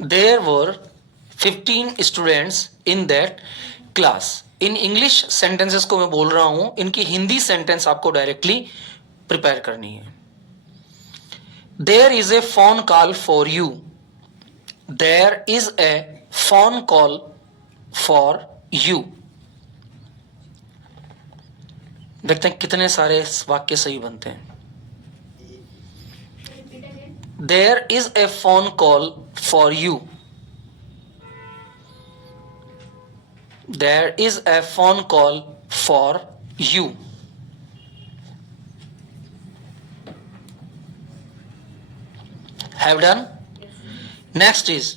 There were 15 students in that class. इन English sentences को मैं बोल रहा हूं, इनकी हिंदी सेंटेंस आपको डायरेक्टली प्रिपेयर करनी है. There is a phone call for you. There is a phone call for you. देखते हैं कितने सारे वाक्य सही बनते हैं. There is a phone call for you. There is a phone call for you. Have done? Next is,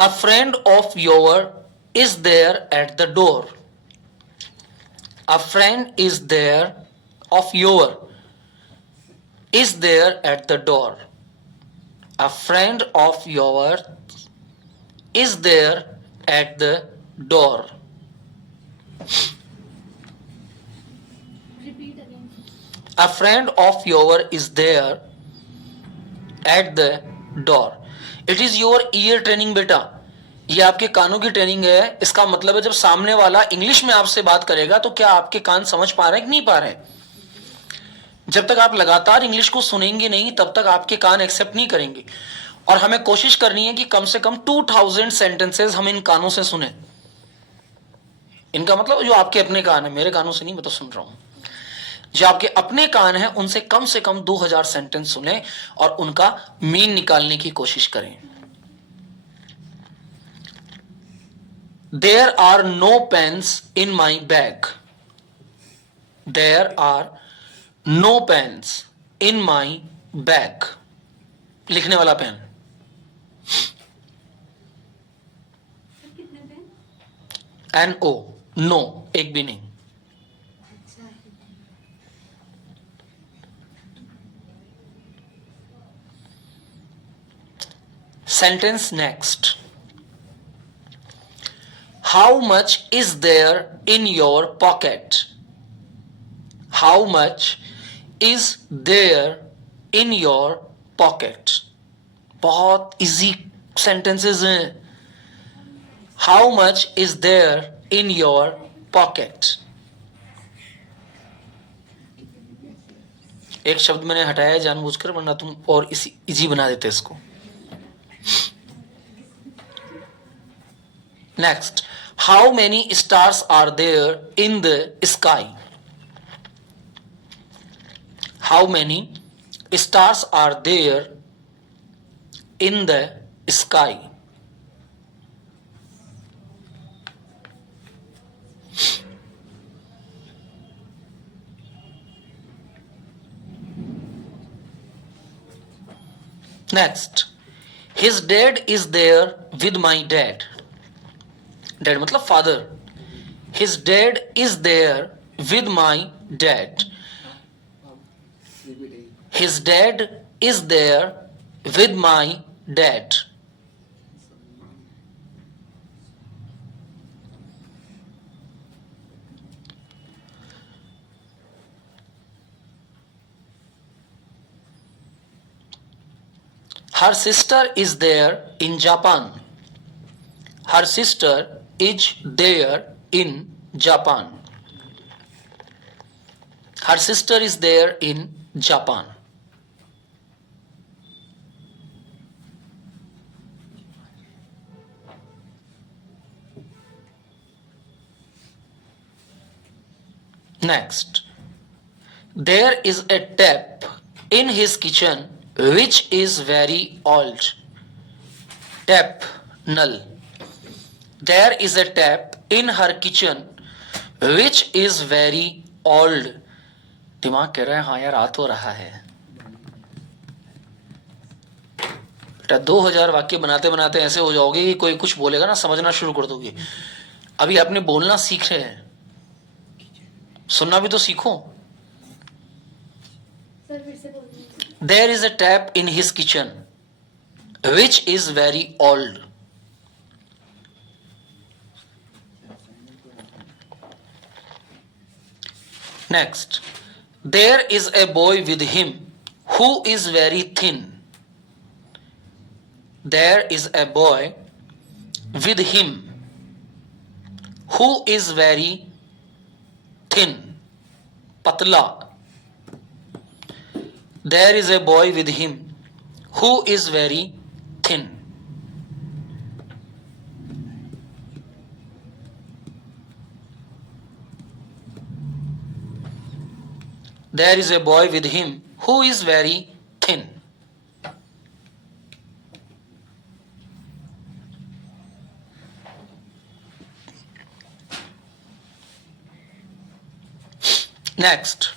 a friend of yours is there at the door. A friend is there of yours is there at the door. A friend of yours is there at the door. Repeat again. A friend of yours is there at the door. It is your ear training बेटा. ये आपके कानों की training है. इसका मतलब है जब सामने वाला इंग्लिश में आपसे बात करेगा तो क्या आपके कान समझ पा रहे हैं कि नहीं पा रहे हैं. जब तक आप लगातार इंग्लिश को सुनेंगे नहीं तब तक आपके कान एक्सेप्ट नहीं करेंगे. और हमें कोशिश करनी है कि कम से कम 2000 सेंटेंसेस हम इन कानों से सुने. इनका मतलब जो आपके अपने कान है, मेरे कानों से नहीं, मैं तो सुन रहा हूं. जो आपके अपने कान हैं उनसे कम 2000 सेंटेंस सुने और उनका मीन निकालने की कोशिश करें. There are no pens in my bag. There are no pens in my bag. लिखने वाला पेन. कितने पेन? NO. नो, एक भी नहीं. Sentence next. How much is there in your pocket? How much is there in your pocket? बहुत easy sentences हैं. How much is there in your pocket? एक शब्द मैंने हटाया जानबूझकर, वरना तुम और इजी बना देते इसको. Next, how many stars are there in the sky? How many stars are there in the sky? Next, his dad is there with my dad. Dad मतलब father. His dad is there with my dad. His dad is there with my dad. Her sister is there in Japan. Her sister is there in Japan. Her sister is there in Japan. Next, there is a tap in his kitchen which is very old. Tap, null. There is a tap in her kitchen which is very old. दिमाग कह रहा है हाँ यार आ तो रहा है. बेटा 2000 वाक्य बनाते बनाते ऐसे हो जाओगे कि कोई कुछ बोलेगा ना समझना शुरू कर दोगे. अभी आपने बोलना सीख रहे हैं, सुनना भी तो सीखो. सर फिर से बोलिए. There is a tap in his kitchen which is very old. Next, there is a boy with him who is very thin. there is a boy with him who is very thin, patla. There is a boy with him who is very thin. There is a boy with him who is very thin. Next,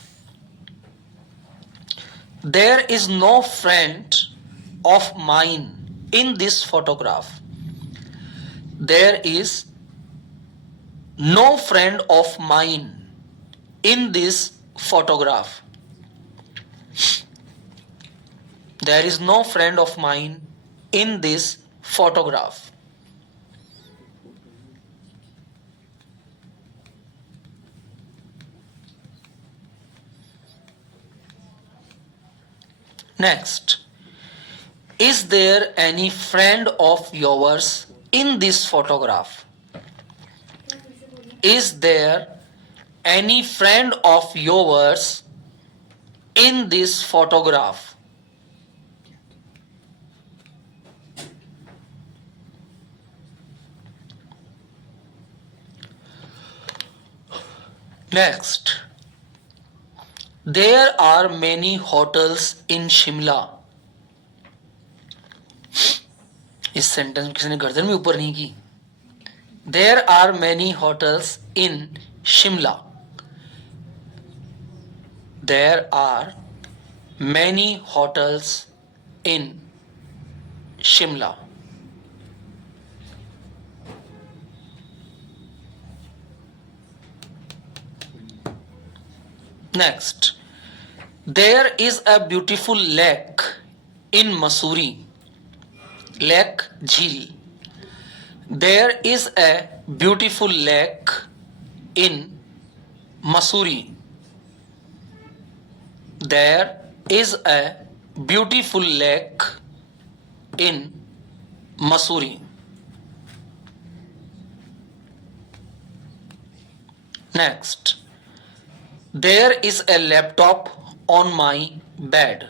there is no friend of mine in this photograph. There is no friend of mine in this photograph. There is no friend of mine in this photograph. Next, is there any friend of yours in this photograph? Is there any friend of yours in this photograph? Next, there are many hotels in Shimla. इस sentence में किसी ने गर्दन में ऊपर नहीं की. There are many hotels in Shimla. There are many hotels in Shimla. Next, there is a beautiful lake in Mussoorie. Lake Jheel. There is a beautiful lake in Mussoorie. There is a beautiful lake in Mussoorie. Next, there is a laptop on my bed.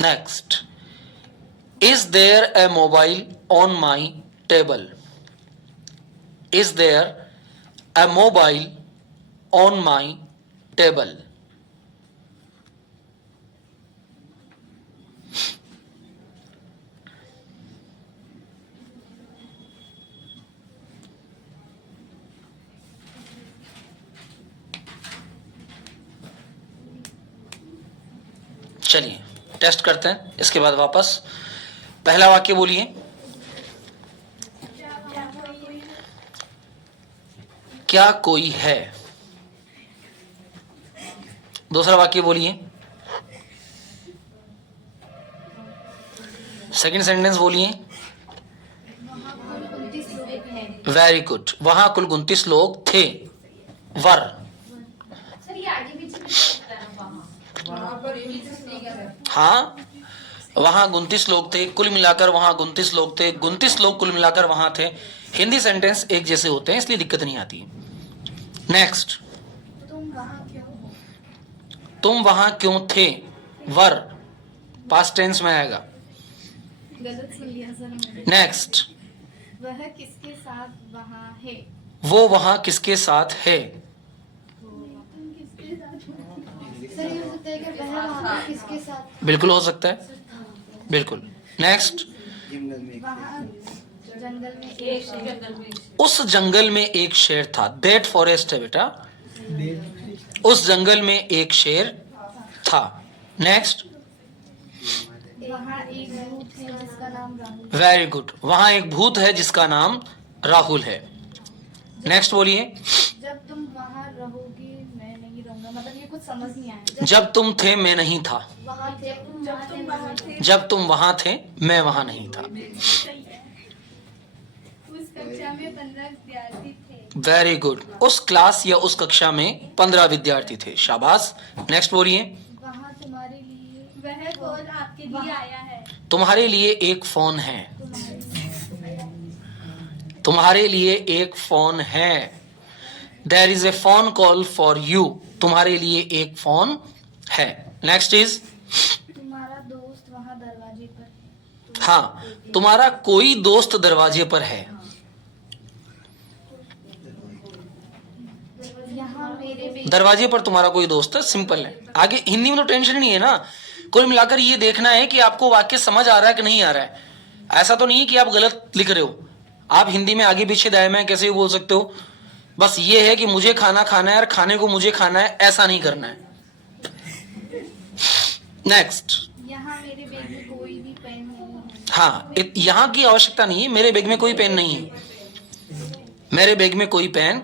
Next, is there a mobile on my table? Is there a mobile on my table? चलिए test करते हैं, इसके बाद वापस. पहला वाक्य बोलिए. क्या कोई है. दूसरा वाक्य बोलिए. सेकंड सेंटेंस बोलिए. Very good. वहां कुल 29 लोग थे. वर. हाँ, वहां 29 लोग थे, कुल मिलाकर वहां 29 लोग थे. 29 लोग कुल मिलाकर वहां थे. हिंदी सेंटेंस एक जैसे होते हैं इसलिए दिक्कत नहीं आती. नेक्स्ट, तुम वहां क्यों थे. वर पास्ट टेंस में आएगा. गलत सुन लिया सर मैंने. नेक्स्ट, वह किसके साथ वहाँ है. वो वहां किसके साथ है. सर ये हो सकता है कि वह वहाँ पर किसके साथ. बिल्कुल हो सकता है, बिल्कुल. नेक्स्ट, वहाँ जंगल में एक शेर. उस जंगल में एक शेर था. दैट फॉरेस्ट है बेटा. उस जंगल में एक शेर था. नेक्स्ट, वहाँ एक भूत है जिसका नाम राहुल. Very good. वहां एक भूत है जिसका नाम राहुल है. नेक्स्ट बोलिए. जब तुम वहाँ रहोगी मैं नहीं रहूंगा. मतलब ये कुछ समझ नहीं आया. जब तुम थे मैं नहीं था. वहाँ थे. जब तुम वहाँ थे. जब तुम वहां थे मैं वहां नहीं था. उस कक्षा में 15 विद्यार्थी थे. Very good. उस क्लास या उस कक्षा में 15 विद्यार्थी थे, शाबाश। नेक्स्ट बोलिए। वहाँ तुम्हारे लिए वह कॉल आपके लिए आया है। तुम्हारे लिए एक फोन है। तुम्हारे तुम्हारे लिए एक फोन है। There is a phone call for you. तुम्हारे लिए एक फोन है। नेक्स्ट इज, तुम्हारा दोस्त वहाँ दरवाजे पर है। हाँ, तुम्हारा कोई दोस्त दरवाजे पर है। यहाँ मेरे बेटे दरवाजे पर तुम्हारा कोई दोस्त है, सिंपल है। आगे हिंदी में तो टेंशन नहीं है ना। कुल मिलाकर ये देखना है कि आपको वाक्य समझ आ रहा है कि नहीं आ रहा है। ऐसा तो नहीं है कि आप गलत लिख रहे हो। आप हिंदी में आगे पीछे दाएं बाएं कैसे भी बोल सकते हो। बस ये है कि मुझे खाना खाना है और खाने को मुझे खाना है, ऐसा नहीं करना है। नेक्स्ट, यहाँ मेरे बैग में कोई भी पेन नहीं है। हाँ, यहाँ की आवश्यकता नहीं है। मेरे बैग में कोई पेन नहीं है। मेरे बैग में कोई पेन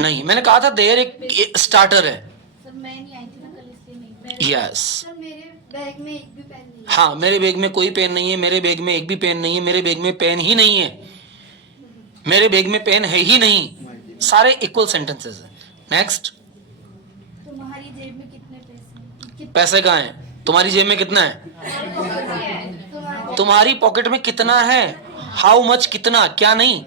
नहीं। मैंने कहा था देयर एक स्टार्टर है। सर मैं नहीं आई थी ना कल, इसलिए नहीं। यस। सर मेरे बैग में एक भी पेन नहीं है। हाँ, मेरे बैग में कोई पेन नहीं है। मेरे बैग में एक भी पेन नहीं है। मेरे बैग में पेन ही नहीं है। मेरे बैग में पेन है ही नहीं। सारे इक्वल सेंटेंसेस हैं। नेक्स्ट, तुम्हारी जेब में कितने पैसे हैं? पैसे कहाँ हैं? तुम्हारी जेब में कितना है? तुम्हारी तुम्हारी पॉकेट में कितना है? हाउ मच, कितना, क्या नहीं।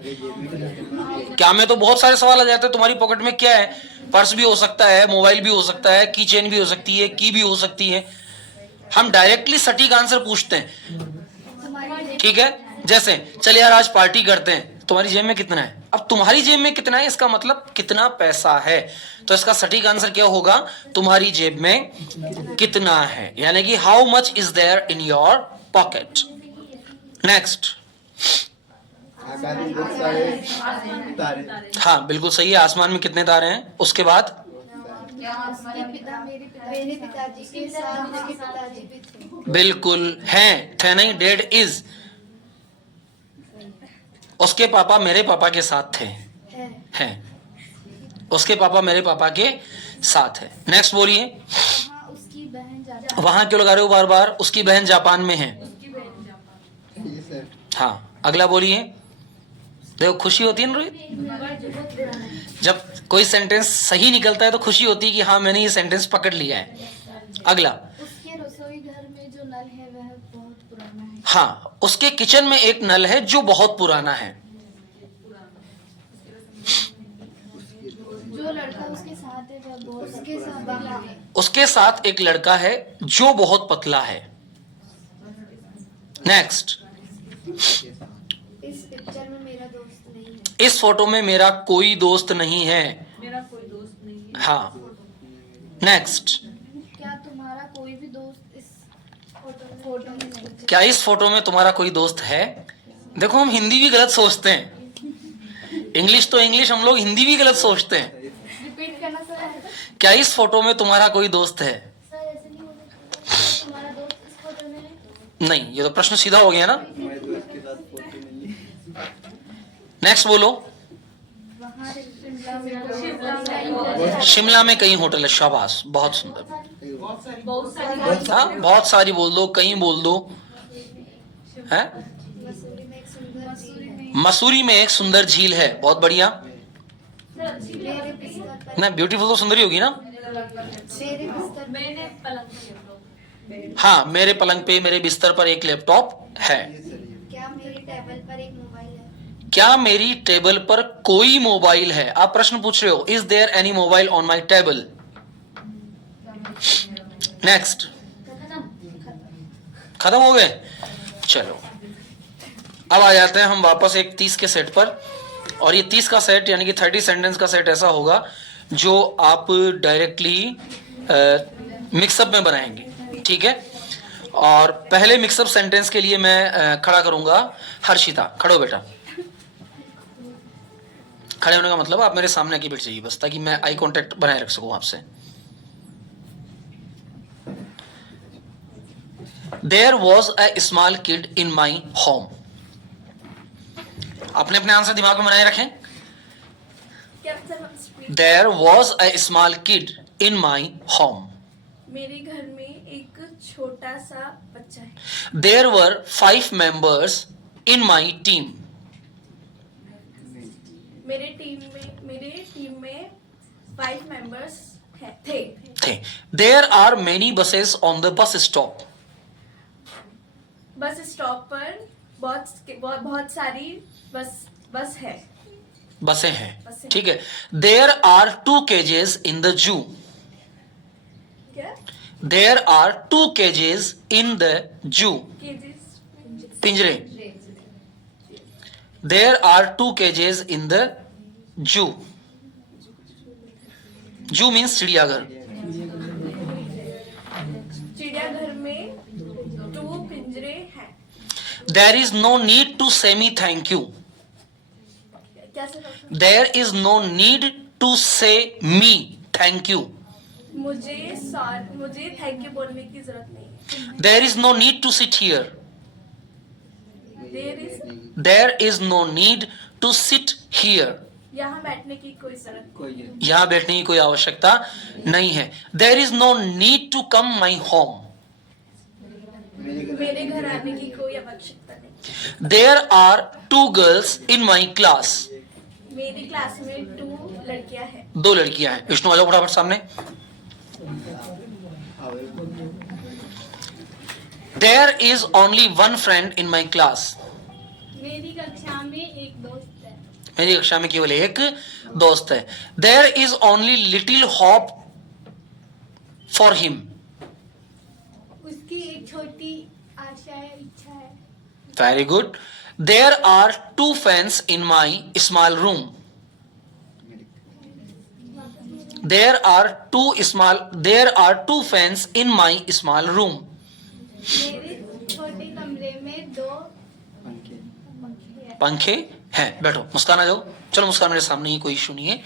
क्या में तो बहुत सारे सवाल आ जाते हैं। तुम्हारी पॉकेट में क्या है? पर्स भी हो सकता है, मोबाइल भी हो सकता है, की चेन भी हो सकती है, की भी हो सकती है। हम डायरेक्टली सटीक आंसर पूछते हैं, तुम्हारी जेब ठीक है। जैसे चल यार आज पार्टी करते हैं, तुम्हारी जेब में कितना है। अब तुम्हारी जेब में कितना है इसका मतलब कितना पैसा है। तो इसका सटीक आंसर क्या होगा? तुम्हारी जेब में कितना है, यानी कि how much is there in your pocket. Next, आकाश में बहुत सारे तारे। हाँ बिल्कुल सही है। आसमान में कितने तारे हैं। उसके बाद उसके पिता मेरे पिताजी के साथ मेरे पिताजी भी थे। बिल्कुल हैं, थे नहीं, डेड इज। उसके पापा मेरे पापा के साथ थे, हैं। उसके पापा मेरे पापा के साथ है। नेक्स्ट बोलिए। वहाँ उसकी बहन जाती वहां क्यों लगा रहे हो बार बार? उसकी बहन जापान में है। ये सर हाँ, अगला बोलिए। देखो खुशी होती है ना रोहित, जब कोई सेंटेंस सही निकलता है तो खुशी होती है कि हाँ मैंने ये सेंटेंस पकड़ लिया है। अगला, उसके रसोई घर में जो नल है वह बहुत पुराना है। हाँ, उसके किचन में एक नल है जो बहुत पुराना है। जो लड़का उसके साथ है वह बहुत उसके साथ उसके साथ एक लड़का है जो बहुत पतला है। नेक्स्ट, इस पिक्चर में मेरा दोस्त नहीं है। इस फोटो में मेरा कोई दोस्त नहीं है। मेरा कोई दोस्त नहीं है। हाँ। नेक्स्ट, क्या तुम्हारा कोई भी दोस्त इस फोटो में नहीं है? क्या इस फोटो में तुम्हारा कोई दोस्त है? देखो हम हिंदी भी गलत सोचते हैं। इंग्लिश तो इंग्लिश, हम लोग हिंदी भी गलत सोचते हैं। रिपीट करना सर। क्या इस फोटो में तुम्हारा कोई दोस्त है? सर ऐसे नहीं होना चाहिए। तुम्हारा दोस्त इस फोटो में है? नहीं, ये तो प्रश्न सीधा हो गया ना। हमारे दोस्त के साथ फोटो नहीं है। नेक्स्ट बोलो। वहाँ शिमला में शिमला में कई होटल है। शाबाश, बहुत सुंदर। बहुत सारी हाँ, बहुत सारी बोल दो, कई बोल दो। है मसूरी में एक सुंदर मसूरी में एक सुंदर झील है। बहुत बढ़िया। मेरे बिस्तर पर ना ब्यूटीफुल तो सुंदर ही होगी ना। मेरे बिस्तर मैंने पलंग पर हाँ, मेरे पलंग पे, मेरे बिस्तर पर एक लैपटॉप है। क्या मेरी टेबल पर एक मोबाइल है? क्या मेरी टेबल पर कोई मोबाइल है? आप प्रश्न पूछ रहे हो, is there any mobile on my table. Next, खत्म हो गए। चलो अब आ जाते हैं हम वापस एक 30 के सेट पर। और ये 30 का सेट यानी कि 30 सेंटेंस का सेट ऐसा होगा जो आप डायरेक्टली मिक्सअप में बनाएंगे, ठीक है। और पहले मिक्सअप सेंटेंस के लिए मैं खड़ा करूंगा हर्षिता। खड़ो बेटा। खड़े होने का मतलब आप मेरे सामने आके बैठ जाइए बस, ताकि मैं आई कांटेक्ट बनाए रख सकूं आपसे। There was a small kid in my home. अपने अपने आंसर दिमाग में बनाए रखें। There was a small kid in my home. मेरे घर में एक छोटा सा बच्चा है। There were 5 members in my team. मेरे टीम में मेरे टीम में 5 मेंबर्स थे। There are many buses on the bus stop. Bus stop पर बहुत सारी बस है। बसें हैं, बसें। ठीक है। There are 2 cages in the zoo. क्या? There are 2 cages in the zoo. Cages? पिंजरे। There are 2 cages in the zoo. Zoo means चिड़ियाघर। चिड़ियाघर में 2 पिंजरे हैं। There is no need to say me thank you. कैसे करते हैं? There is no need to say me thank you. मुझे थैंक यू बोलने की जरूरत नहीं है। There is no need to sit here. There is there is no need to sit here. यहाँ बैठने की कोई जरूरत कोई ये यहां बैठने की कोई आवश्यकता नहीं है। There is no need to come my home. मेरे घर आने की कोई आवश्यकता नहीं। There are 2 girls in my class. मेरी क्लास में 2 लड़कियां हैं। 2 लड़कियां हैं। विष्णु आ जाओ फटाफट सामने। There is only 1 friend in my class. मेरी कक्षा में एक दोस्त है। मेरी कक्षा में केवल एक दोस्त है। There is only little hope for him. उसकी एक छोटी आशा है, इच्छा है। Very good. There are 2 fans in my small room. There are 2 fans in my small room. मेरे छोटे कमरे में 2 पंखे पंखे हैं। पंखे हैं। बैठो, मुस्कान आ जाओ। चलो मुस्कान मेरे सामने ही, कोई इशू नहीं है।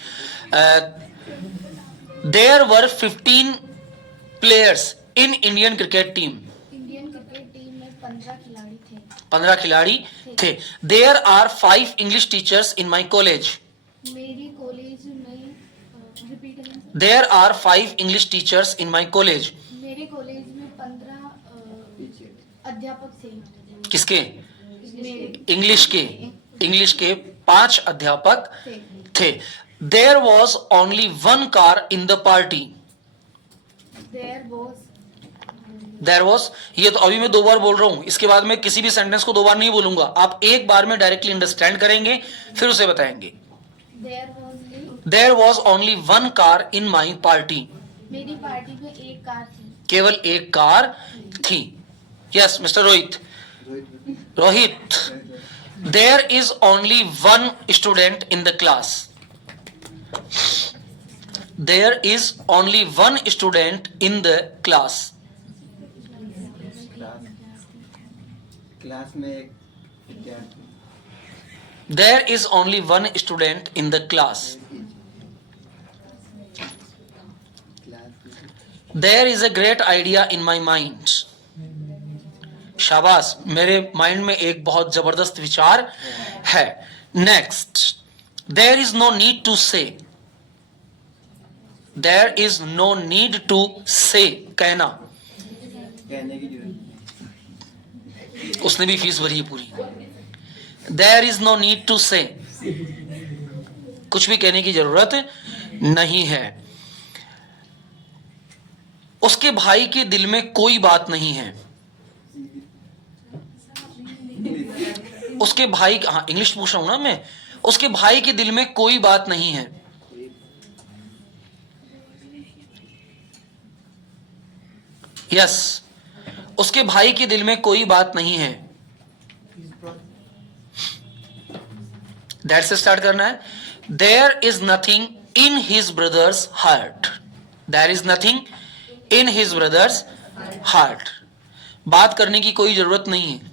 There were 15 players in Indian cricket team. Indian cricket team में 15 खिलाड़ी थे। 15 खिलाड़ी थे। There are 5 English teachers in my college. मेरी कॉलेज में रिपीट करें। There are 5 English teachers in my college. मेरे कॉलेज में 15 पीछे अध्यापक थे। किसके? मेरे इंग्लिश के 5 अध्यापक थे। थे। There was only 1 car in the party. देयर वॉज, ये तो अभी मैं 2 बार बोल रहा हूं, इसके बाद मैं किसी भी सेंटेंस को 2 बार नहीं बोलूंगा। आप एक बार में डायरेक्टली अंडरस्टैंड करेंगे, फिर उसे बताएंगे। There was only 1 car in my party. मेरी पार्टी में एक कार थी। केवल एक कार थी। Yes mister Rohit. There is only 1 student in the class. There is only 1 student in the class. Class में एक विद्यार्थी। There is only 1 student in the class. There is a great idea in my mind. शाबाश, मेरे mind में एक बहुत जबरदस्त विचार है। Next, there is no need to say. There is no need to say, कहना। कहने की जरूरत नहीं। उसने भी फीस भरी है पूरी। There is no need to say, कुछ भी कहने की जरूरत नहीं है। उसके भाई के दिल में कोई बात नहीं है। उसके भाई, हाँ इंग्लिश पूछ रहा हूं ना मैं। उसके भाई के दिल में कोई बात नहीं है। यस, उसके भाई के दिल में कोई बात नहीं है। दैट से स्टार्ट करना है। There is nothing in his brother's heart. There is nothing in his brother's heart. बात करने की कोई जरूरत नहीं है।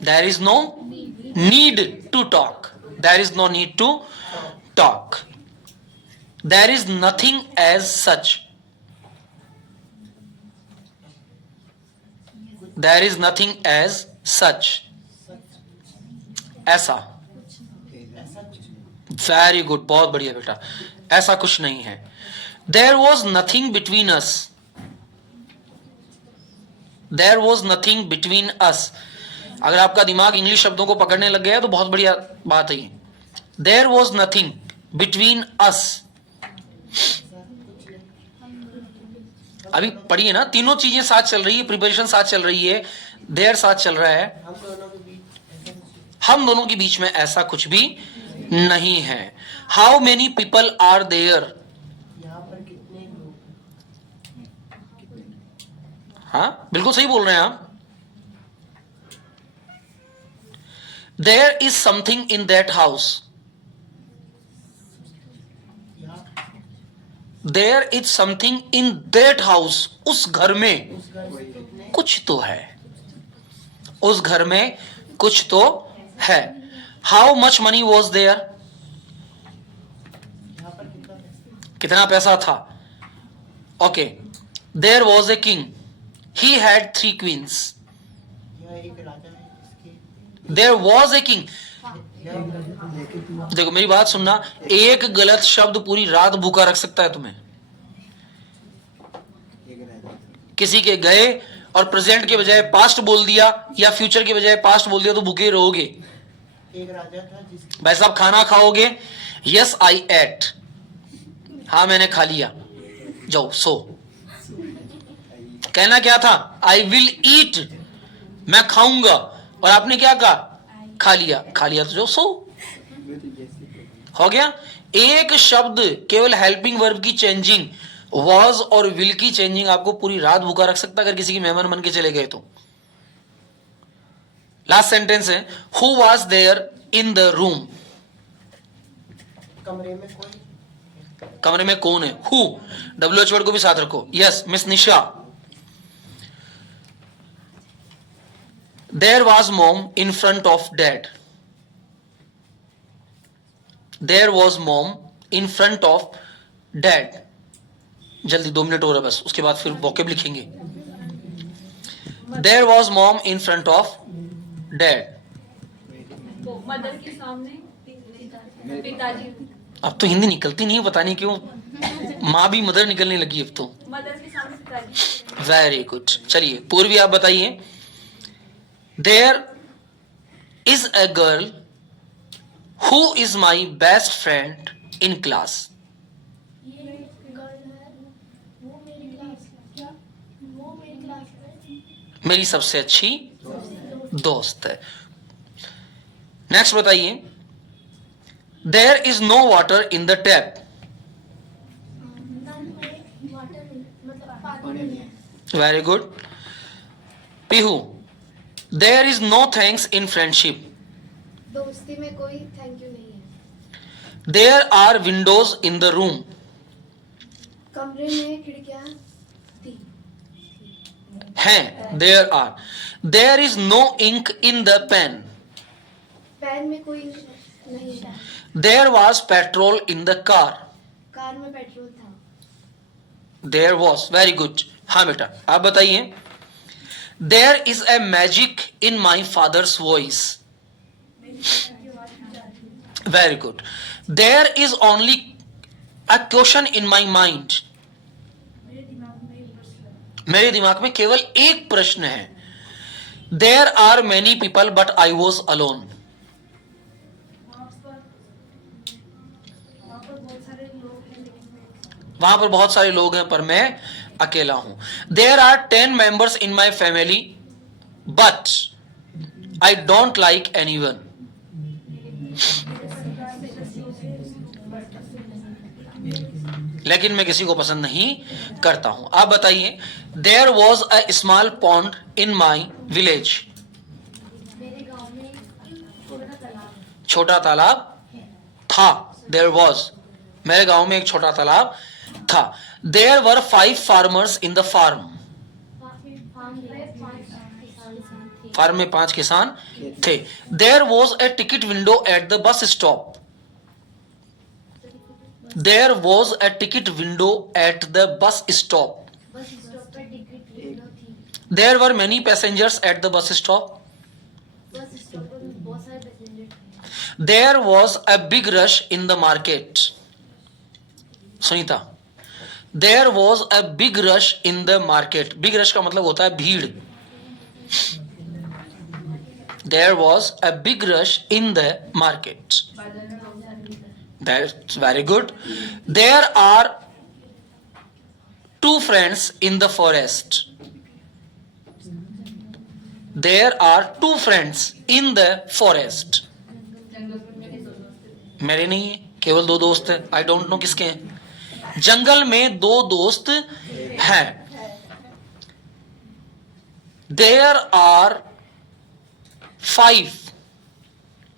There is no need to talk. There is no need to talk. There is nothing as such. There is nothing as such. ऐसा। Very good, बहुत बढ़िया बेटा। ऐसा कुछ नहीं है। There was nothing between us. There was nothing between us. अगर आपका दिमाग इंग्लिश शब्दों को पकड़ने लग गया तो बहुत बढ़िया बात है ये। There was nothing between us. अभी पढ़िए ना, तीनों चीजें साथ चल रही है, प्रिपरेशन साथ चल रही है, देयर साथ चल रहा है, हम दोनों के बीच में ऐसा कुछ भी नहीं है। How many people are there, यहाँ पर कितने लोग, हाँ बिल्कुल सही बोल रहे हैं आप। There is something in that house, there is something in that house, उस घर में उस घर से कितने, कुछ तो है, उस घर में कुछ तो है। How much money was there, यहाँ पर कितना पैसा, कितना पैसा था। Okay, there was a king, he had 3 queens. यह एक राजा है इसकी, देयर वॉज ए किंग। यह देखो मेरी बात सुनना, एक गलत शब्द पूरी रात भूखा रख सकता है तुम्हें। एक राजा, किसी के गए और प्रेजेंट के बजाय पास्ट बोल दिया या फ्यूचर के बजाय पास्ट बोल दिया तो भूखे रहोगे। एक राजा था जिसकी, भाई साहब खाना खाओगे, यस आई एट, हाँ मैंने खा लिया, जाओ सो। कहना क्या था, आई विल ईट, मैं खाऊंगा, और आपने क्या कहा, खा लिया, खा लिया तो जाओ सो, हो गया। एक शब्द केवल हेल्पिंग वर्ब की चेंजिंग, वॉज और विल की चेंजिंग आपको पूरी रात भूखा रख सकता अगर किसी की मेहमान बन के चले गए तो। लास्ट सेंटेंस है, who was there in the room, कमरे में कोई, कमरे में कौन है, हु, WH वर्ड को भी साथ रखो। Yes miss Nisha. There was mom in front of dad, there was mom in front of dad. जल्दी 2 मिनट हो रहा बस, उसके बाद फिर वोकेब लिखेंगे। There was mom in front of dad. Mother के सामने पिताजी, अब तो हिंदी निकलती नहीं है, पता नहीं क्यों, माँ भी मदर निकलने लगी अब तो। मदर के सामने पिताजी। Very good. चलिए पूर्वी आप बताइए। There is a girl who is my best friend in class. ये गर्ल है, वो मेरी क्लास, क्या वो मेरी क्लास में मेरी सबसे अच्छी दोस्त है। नेक्स्ट बताइए। There is no water in the tap. नल में वाटर नहीं, मतलब पानी नहीं है। Very good. Pihu, there is no thanks in friendship. दोस्ती में कोई थैंक यू नहीं है। There are windows in the room. कमरे में खिड़कियां थी। हैं, there are. There is no ink in the pen. Pen में कोई नहीं है। There was petrol in the car. Car में पेट्रोल था। There was, very good. हाँ बेटा आप बताइए। There is a magic in my father's voice. Very good. There is only a question in my mind. मेरे दिमाग में केवल एक प्रश्न है। There are many people but I was alone. वहां पर बहुत सारे लोग हैं पर मैं अकेला हूं। There are 10 members in my family but I don't like anyone. लेकिन मैं किसी को पसंद नहीं करता हूं। आप बताइए। There was a small pond in my village. मेरे गांव में छोटा तालाब है। छोटा तालाब था। देयर वॉज, मेरे गांव में एक छोटा तालाब था। There were 5 farmers in the farm. Farm में 5 किसान थे। There was a ticket window at the bus stop. There was a ticket window at the bus stop. Bus stop पर टिकट विंडो थी। There were many passengers at the bus stop. Bus stop पर बहुत सारे passenger थे। There was a big rush in the market. Sunita, there was a big rush in the market. Big rush का मतलब होता है भीड़। There was a big rush in the market. That's very good. There are two friends in the forest. There are two friends in the forest. मेरे नहीं है, केवल दो दोस्त हैं. आई डोंट नो किसके हैं. जंगल में दो दोस्त हैं. There are 5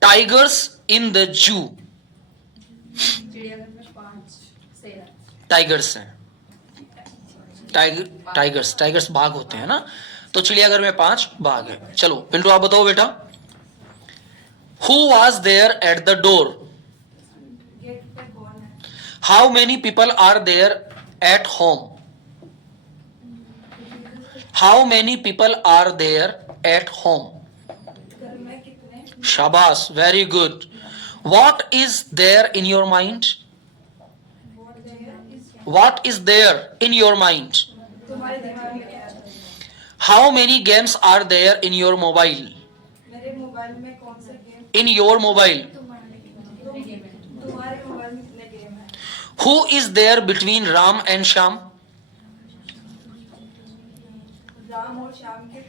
tigers in the zoo. चिड़ियाघर में 5 शेर हैं। टाइगर्स हैं. टाइगर्स बाघ होते हैं ना, तो चिड़ियाघर में 5 बाघ हैं. चलो पिंटू आप बताओ बेटा. Who was there at the door? Gate पे कौन है? How many people are there at home? How many people are there at home? घर में कितने? Shabash, very good. What is there in your mind? What is there in your mind? तुम्हारे दिमाग में क्या है? How many games are there in your mobile? मेरे mobile में कौन से गेम? In your mobile. तुम्हारे मोबाइल में कितने गेम हैं? Who is there between Ram and Sham? Ram और श्याम के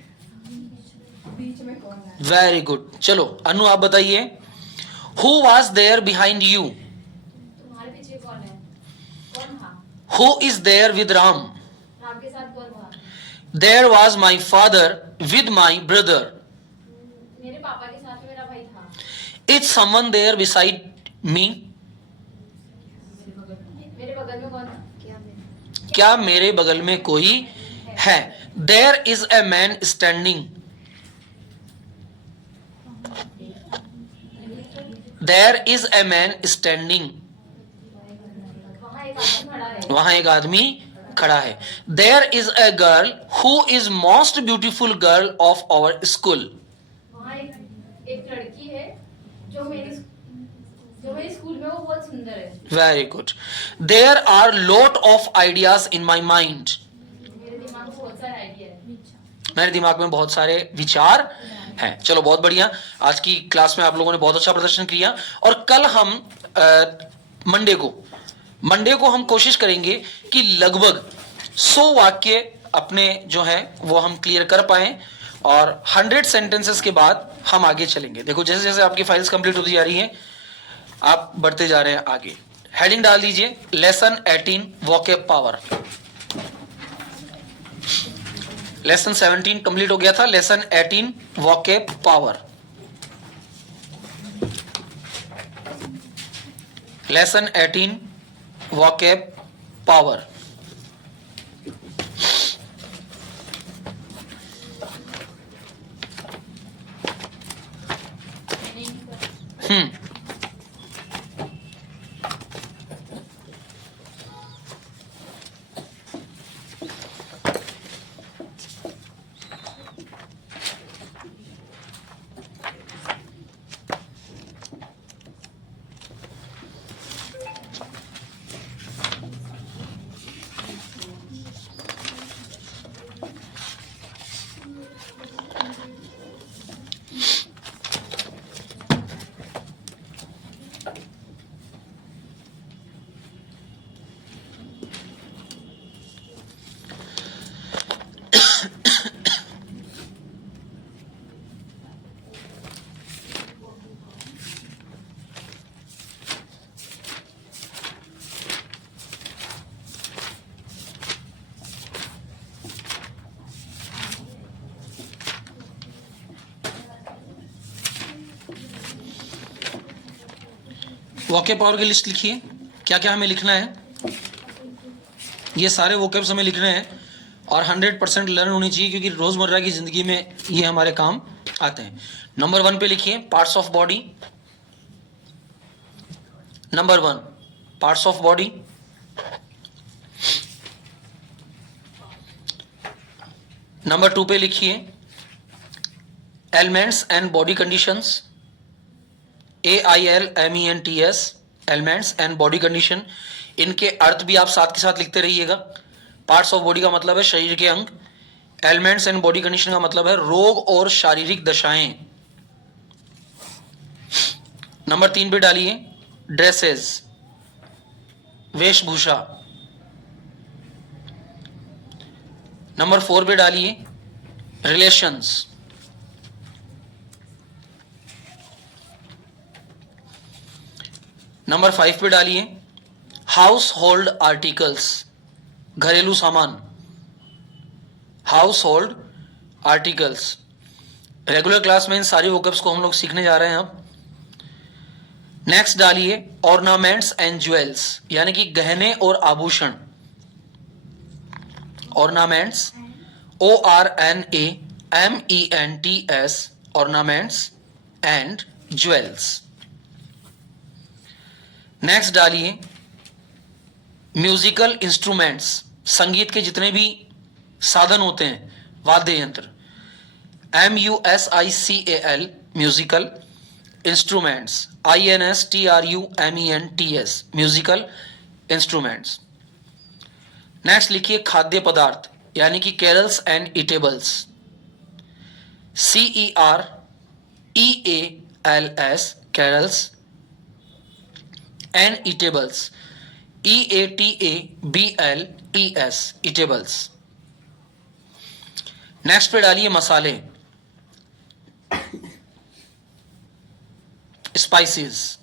बीच में कौन है? Very good. चलो अनु आप बताइए. Who was there behind you? तुम्हारे पीछे कौन है? कौन था? Who is there with Ram? Ram के साथ कौन था? There was my father with my brother. मेरे पापा के साथ मेरा भाई था. Is someone there beside me? मेरे बगल में कौन था? क्या मेरे बगल में कोई है? There is a man standing. There is a man standing. वहाँ एक आदमी खड़ा वहां एक आदमी खड़ा है. है. There is a girl who is most beautiful girl of our school. वहाँ एक लड़की है जो मेरे स्कूल में वो बहुत सुंदर है. Very good. There are lot of ideas in my mind. मेरे दिमाग में बहुत सारे आइडिया है. मेरे दिमाग में बहुत सारे विचार हैं. चलो बहुत बढ़िया. आज की क्लास में आप लोगों ने बहुत अच्छा प्रदर्शन किया. और कल हम मंडे को हम कोशिश करेंगे कि लगभग 100 वाक्य अपने जो है वो हम क्लियर कर पाए, और 100 सेंटेंसेस के बाद हम आगे चलेंगे. देखो जैसे जैसे आपकी फाइल्स कंप्लीट होती जा रही हैं आप बढ़ते जा रहे हैं आगे. हेडिंग डाल दीजिए lesson 18 vocab power. Lesson 17 complete हो गया था. Lesson 18 vocab power. Lesson 18 vocab power. Vocab power की लिस्ट लिखिए. क्या क्या हमें लिखना है. ये सारे वोकैब्स हमें लिखने हैं और 100% लर्न होनी चाहिए, क्योंकि रोजमर्रा की जिंदगी में ये हमारे काम आते हैं. नंबर 1 पे लिखिए parts of body. Number 1 parts of body. Number 2 पे लिखिए elements and body conditions. AILMENTS elements and body condition. इनके अर्थ भी आप साथ के साथ लिखते रहिएगा. पार्ट्स ऑफ बॉडी का मतलब है शरीर के अंग. एलिमेंट्स एंड बॉडी कंडीशन का मतलब है रोग और शारीरिक दशाएं. नंबर 3 पे डालिए ड्रेसेस, वेशभूषा। नंबर 4 पे डालिए रिलेशंस। नंबर 5 पे डालिए हाउस होल्ड आर्टिकल्स, घरेलू सामान, house hold articles. Regular class में इन सारी वोकब्स को हम लोग सीखने जा रहे हैं अब। नेक्स्ट डालिए ऑर्नामेंट्स एंड ज्वेल्स, यानी कि गहने और आभूषण। Ornaments, ORNAMENTS, ornaments and jewels. Next डालिए म्यूजिकल इंस्ट्रूमेंट्स, संगीत के जितने भी साधन होते हैं, वाद्य यंत्र। MUSICAL, musical instruments, INSTRUMENTS, musical instruments. Next लिखिए खाद्य पदार्थ, यानी कि carols and eatables, CEREALS, carols and eatables, EATABLES, eatables. Next पे डालिए मसाले, स्पाइसेस,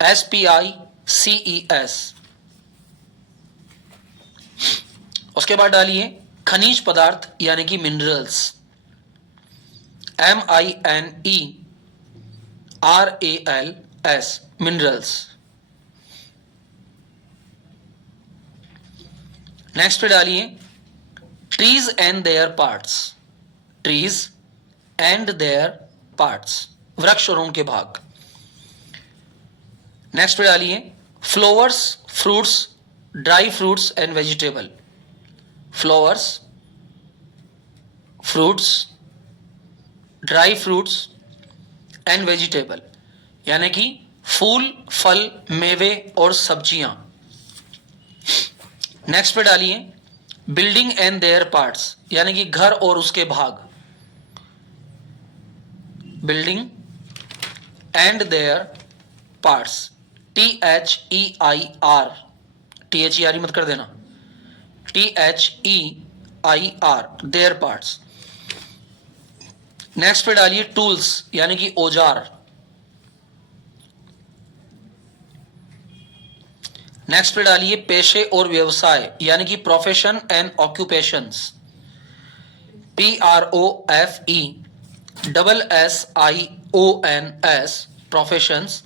SPICES। उसके बाद डालिए खनिज पदार्थ, यानी कि मिनरल्स, MINERALS, मिनरल्स। नेक्स्ट पे डालिए trees and there parts, trees and there parts, वृक्ष और उनके भाग। नेक्स्ट पे डालिए flowers, fruits, dry fruits and vegetable, flowers, fruits, dry fruits and vegetable, यानी कि फूल, फल, मेवे और सब्जियां। नेक्स्ट पे डालिए बिल्डिंग एंड देयर पार्ट्स, यानी कि घर और उसके भाग, building and there parts, THEIR, THER मत कर देना, THEIR, देयर पार्ट्स। नेक्स्ट पे डालिए टूल्स, यानी कि औजार। नेक्स्ट पे डालिए पेशे और व्यवसाय, यानी कि profession and occupations, PROFESSIONS, professions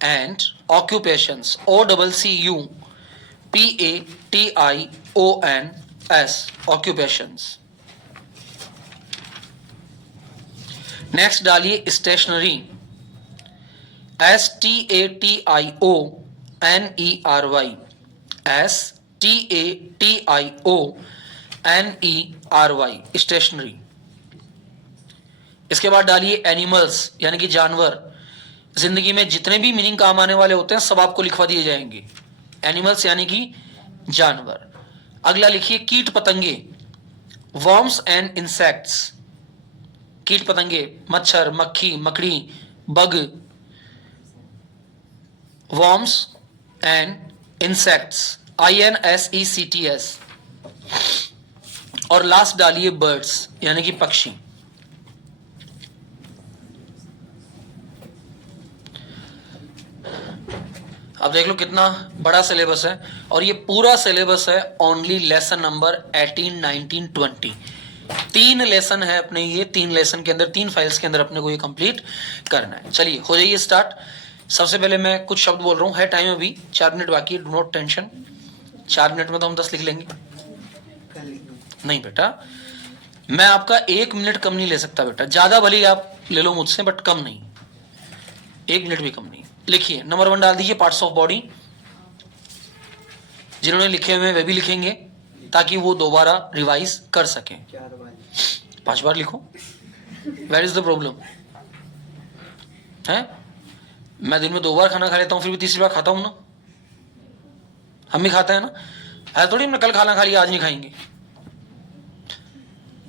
and occupations, OCCUPATIONS, occupations. Next डालिए स्टेशनरी, STATIONERY, स्टेशनरी। इसके बाद डालिए एनिमल्स, यानी कि जानवर। जिंदगी में जितने भी मीनिंग काम आने वाले होते हैं सब आपको लिखवा दिए जाएंगे, एनिमल्स यानी कि जानवर। अगला लिखिए कीट पतंगे, वर्म्स एंड इंसेक्ट्स, कीट पतंगे, मच्छर, मक्खी, मकड़ी, bug, worms and insects, INSECTS। और लास्ट डालिए बर्ड्स, यानी कि पक्षी। अब देख लो कितना बड़ा सिलेबस है, और ये पूरा सिलेबस है ओनली लेसन नंबर 18, 19, 20। 3 लेसन है अपने, ये 3 लेसन के अंदर 3 फाइल्स के अंदर अपने को ये कंप्लीट करना है। चलिए हो जाइए स्टार्ट। सबसे पहले मैं कुछ शब्द बोल रहा हूँ, है टाइम अभी 4 मिनट बाकी, डू नॉट टेंशन। 4 मिनट में तो हम 10 लिख लेंगे। नहीं बेटा, मैं आपका 1 मिनट कम नहीं ले सकता बेटा, ज्यादा भले ही आप ले लो मुझसे, बट कम नहीं, 1 मिनट भी कम नहीं। लिखिए नंबर 1 डाल दीजिए पार्ट्स ऑफ बॉडी। जिन्होंने लिखे हुए वे भी लिखेंगे ताकि वो दोबारा रिवाइज कर सकें। 5 बार लिखो, वेयर इज द प्रॉब्लम है? मैं दिन में 2 बार खाना खा लेता हूँ, फिर भी तीसरी बार खाता हूँ ना, हम भी खाते हैं ना। ऐसा थोड़ी हमने कल खाना खा लिया आज नहीं खाएंगे।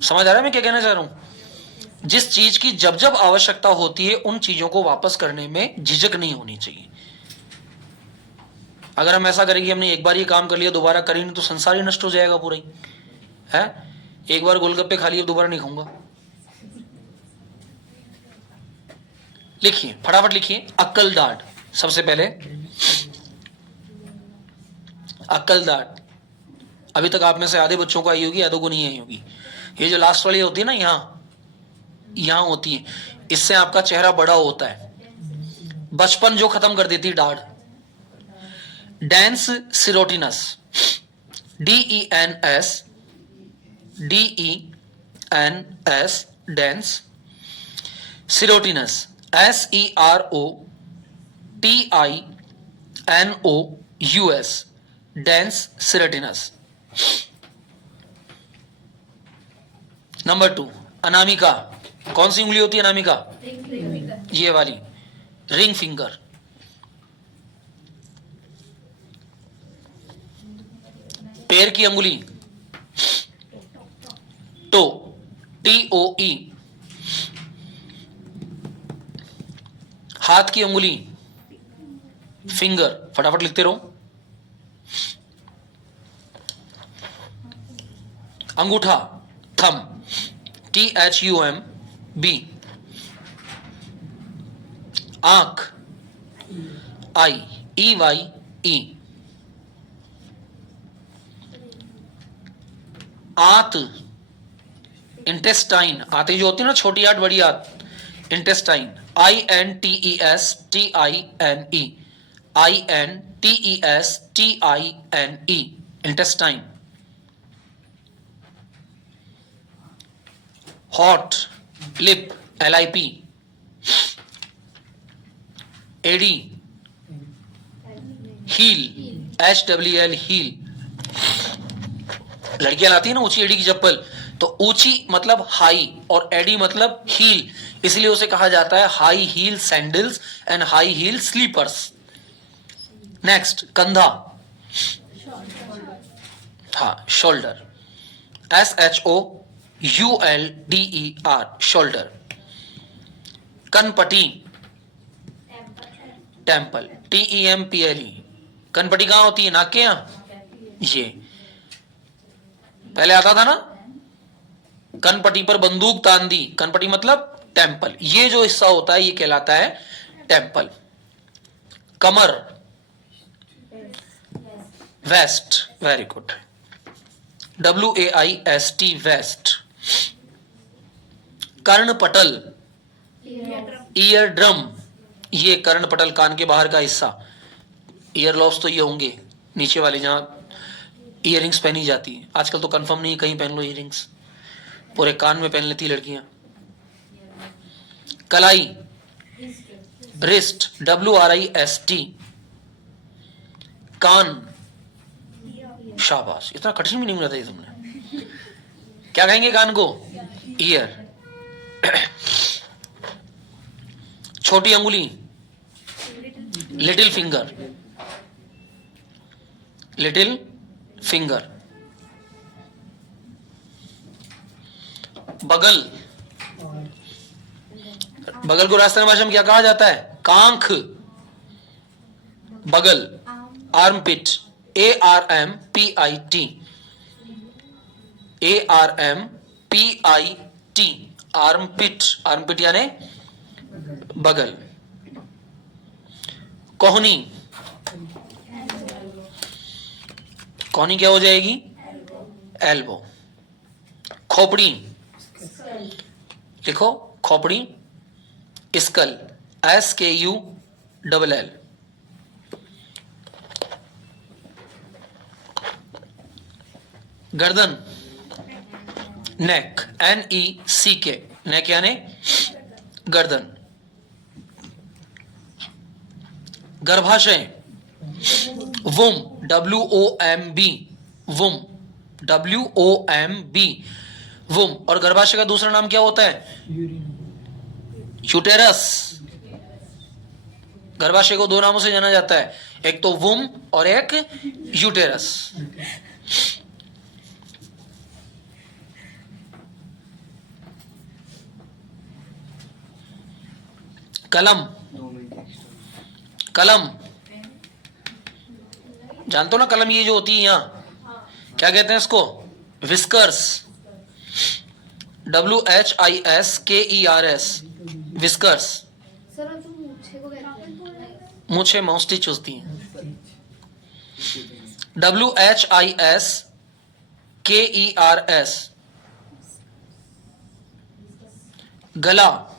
समझ आ रहा है मैं क्या कहना चाह रहा हूँ? जिस चीज की जब जब आवश्यकता होती है उन चीजों को वापस करने में झिझक नहीं होनी चाहिए। अगर हम ऐसा करें कि हमने एक बार ये काम कर लिया, दोबारा करें नहीं, तो संसार ही नष्ट हो जाएगा पूरा ही है। एक बार गोलगप्पे खा लिए, दोबारा नहीं खाऊंगा। लिखिए, फटाफट लिखिए, अक्कलदाढ़। सबसे पहले अक्कलदाढ़, अभी तक आप में से आधे बच्चों को आई होगी, आधों को नहीं आई होगी। ये जो लास्ट वाली होती है ना, यहां होती है, इससे आपका चेहरा बड़ा होता है, बचपन जो खत्म कर देती दाढ़। Dens serotinous, DENS, dens serotinous, SEROTINOUS, dens serotinous. Number 2, अनामिका। कौन सी उंगली होती है अनामिका? ये वाली, रिंग फिंगर। पैर की अंगुली, टो, TOE। हाथ की अंगुली, फिंगर। फटाफट लिखते रहो। अंगूठा, थम, THUMB। आंख, EYE। आंत, इंटेस्टाइन। आंतें जो होती है ना, छोटी आंत बड़ी आंत, इंटेस्टाइन, INTESTINE, इंटेस्टाइन। हॉट, लिप, LIP। एडी, हील, HWL, हील। लड़कियां लाती है ना ऊंची एडी की चप्पल, तो ऊंची मतलब हाई और एडी मतलब हील, इसलिए उसे कहा जाता है high heel sandals and high heel slippers. Next, कंधा, हाँ, शोल्डर, SHOULDER, शोल्डर। कनपटी, टेम्पल, TEMPLE। कनपटी कहां होती है? नाक के यहां। ये पहले आता था ना, कनपटी पर बंदूक तान दी, कनपटी मतलब टेम्पल। ये जो हिस्सा होता है ये कहलाता है टेम्पल। कमर, waist, very good, WAIST, waist. कर्णपटल, ईयर ड्रम। ये कर्णपटल कान के बाहर का हिस्सा। ईयर लॉब्स तो ये होंगे नीचे वाले, जहां इयररिंग्स पहनी जाती है। आजकल तो कंफर्म नहीं, कहीं पहन लो इयररिंग्स, पूरे कान में पहन लेती लड़कियां। कलाई, रिस्ट, WRIST। कान, शाबाश, इतना कठिन भी नहीं मिला था ये तुमने। क्या कहेंगे कान को? ईयर। छोटी अंगुली, लिटिल फिंगर, लिटिल फिंगर। बगल, बगल को राजस्थानी भाषा में क्या कहा जाता है? कांख। बगल, armpit, ARMPIT, ARMPIT, armpit. Armpit यानी बगल। कोहनी, कोहनी क्या हो जाएगी? एल्बो। खोपड़ी, लिखो, खोपड़ी, स्कल, SKULL। गर्दन, नेक, NECK, नेक यानी गर्दन। गर्भाशय, वुम, WOMB, वुम, WOMB, वुम। और गर्भाशय का दूसरा नाम क्या होता है? यूटेरस। गर्भाशय को दो नामों से जाना जाता है, एक तो वुम और एक यूटेरस। कलम, दोनों ही extra। कलम जानते हो ना, कलम ये जो होती है यहाँ, क्या कहते हैं इसको? Whiskers, WHISKERS, whiskers. सर और तुम मूछे को कहते हैं। मूछे माउस्टिच होती हैं। WHISKERS, गला,